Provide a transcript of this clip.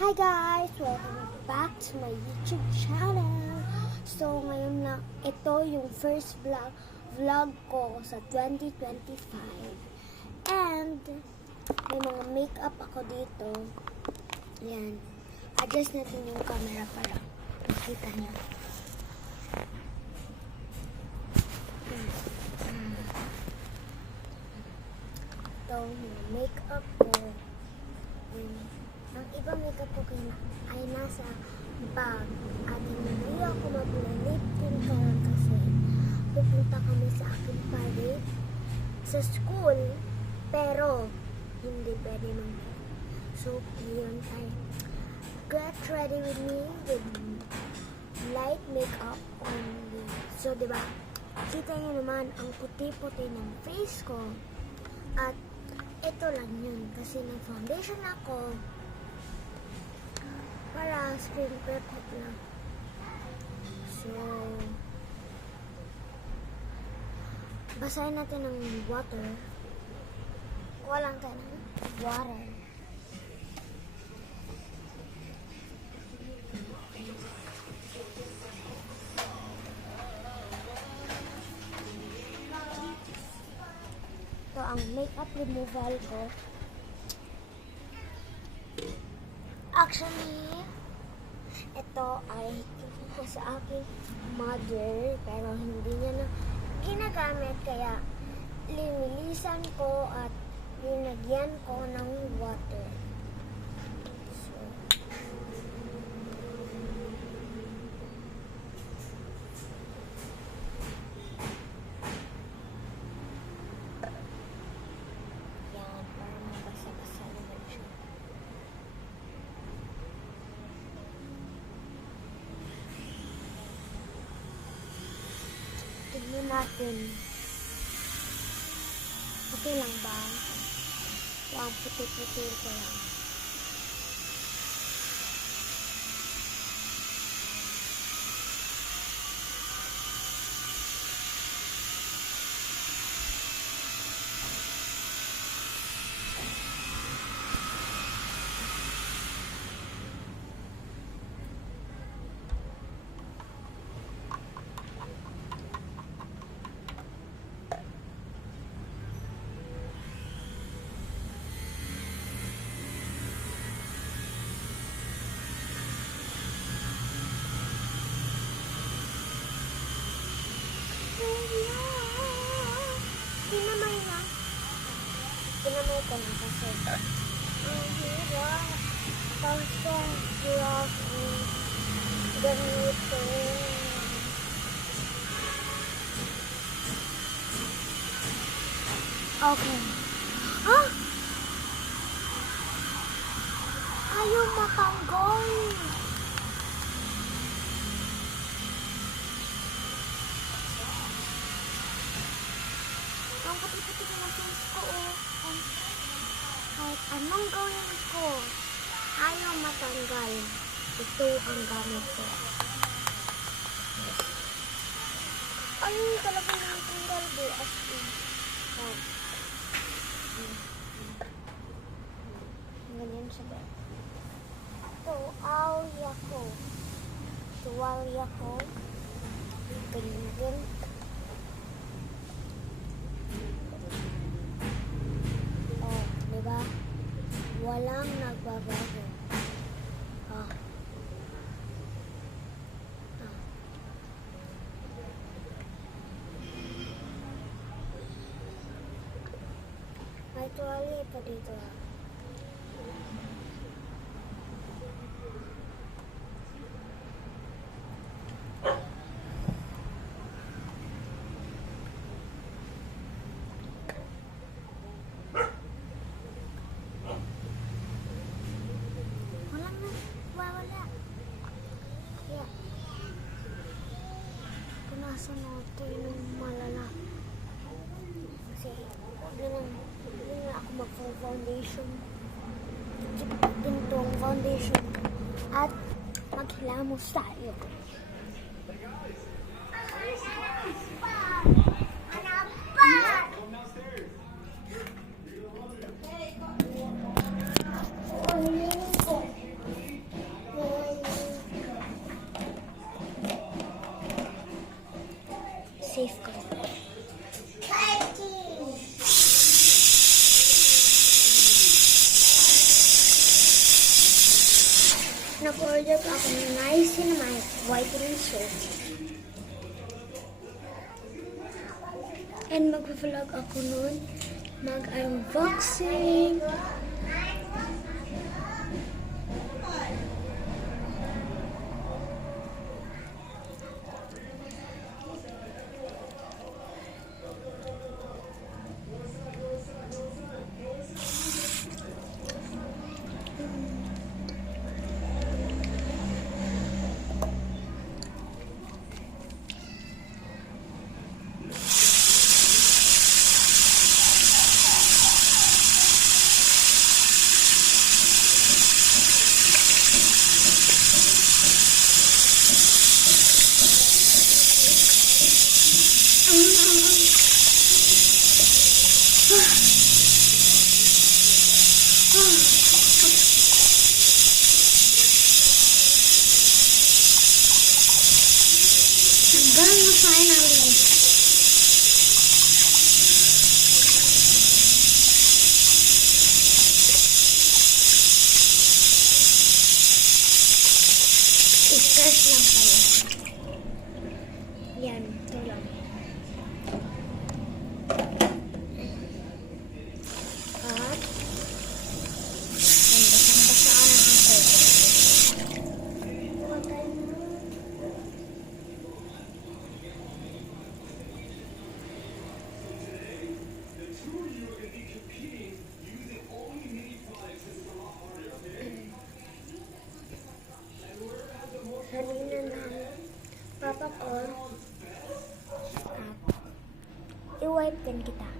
Hi guys! Welcome back to my YouTube channel. So ngayon na ito yung first vlog ko sa 2025. And may mga makeup ako dito. Yan. Adjust natin yung camera para makita nyo. Ito yung makeup ko. Ang ibang makeup ko ay nasa bag. At hindi ako mag-lip tint karon kasi pupunta kami sa aking parade sa school. Pero hindi pwede man. So, yun ay get ready with me with light makeup only. So, diba? Kita nyo naman ang puti-puti ng face ko. At ito lang yun. Kasi nag-foundation ako. Para screen perfect lang. So, basahin natin ng water. Kuha lang tayo ng water. Ito ang makeup removal ko. Actually, ito ay ko sa aking mother, pero hindi niya na ginagamit, kaya linilisan ko at linagyan ko ng water. So, yan, para mabasa-basa naman siya. Tignan natin. Okay lang ba? Ang puti-puti ko lang. Pinamay ko na kasi ang hirap. Tapos hirap ganito. Okay. Ah! Ayaw matanggal. Ang puti-puti ko ng face ko, kahit anong gawin ko, ayaw matanggal. Ito ang gamit ko. Ayaw talaga natanggal, as in. Ganyan siya ba? Ito, awya ko. Tuwalya ko. Ganyan din. Diba? Walang nagbabago. May tuwali pa dito. Nasa natin yung malala. Kasi hindi na ako mag-foundation. Din itong foundation. At maghilamos tayo. Hanap pa! Nag-order po ako ng niacinamide whitening soap. And mag-vlog ako nun. Mag-unboxing. Hanggang na finally. Stress lang pala. Yan, ito lang. At basang-basa na ako. Patay mo. Kanina na papa ko. At i-wipe din kita.